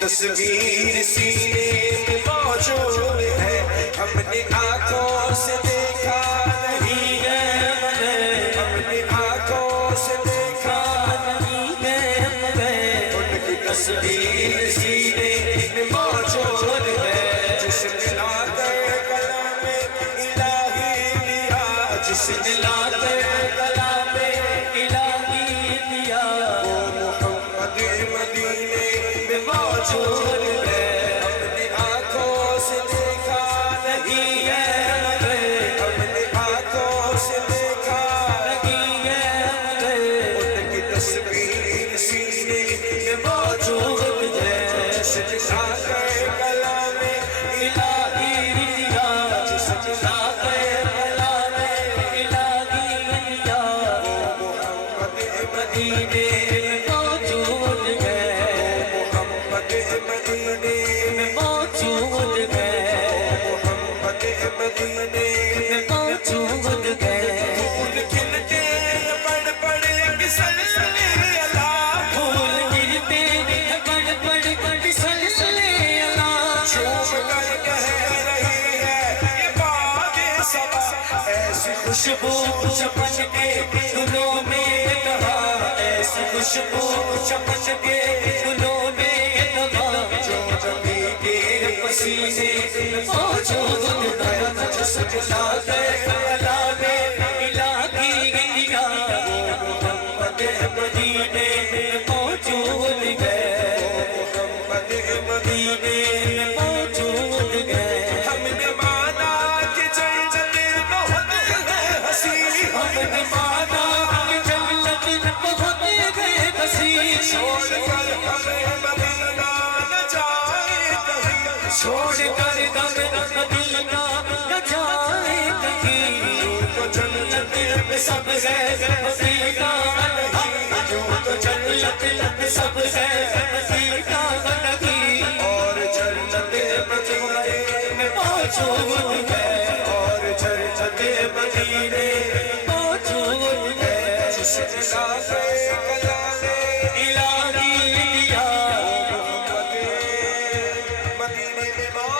تصویر سینے میں موجود ہے، ہم نے آنکھوں سے دیکھا نہیں ہے، ہم نے آنکھوں سے دیکھا نہیں ہے، ان کی تصویر سینے میں موجود ہے، جس نے لا کر کلام الہی دیا، جس نے لا کر کلام الہی دیا، وہ محمد مدینے میں موجود ہے، ہم نے آنکھوں سے دیکھا نہیں ہے، ہم نے آنکھوں سے دیکھا نہیں ہے، ان کی تصویر سینے میں موجود ہے، جس نے لا کر کلام الہی دیا، جس نے لا کر کلام الہی دیا، وہ محمد مدینے میں موجود ہے، مدینے میں موجود ہے، محمد مدینے میں موجود ہے، پھول کھلتے پڑھ پڑھ کے سلسلے اللہ، پھول گرتے پڑھ پڑھ کے سلسلے اللہ، چوم کر کہہ رہی ہے یہ باد صبا، ایسی خوشبو چمن کے گلوں میں دوا، ایسی خوشبو چمن کے گلوں میں پسینے موجود ہے، جس نے لا کر کلام الہی دیا، وہ محمد مدینے میں موجود ہے، محمد مدینے میں موجود ہے، ہم نے مانا کہ جنت بہت ہے حسین، ہم نے مانا کہ جنت بہت ہے حسین، چھوڑ کر ہمیں مدینہ نہ جائے کہیں، چھوڑ کر دم مدینہ نہ جائے کہیں، تو جنت میں سب ہے مدینہ نہیں، جو تو جنت میں سب ہے مدینہ نہیں، اور جنت مدینے میں موجود ہے، اور جنت مدینے میں موجود ہے، جس نے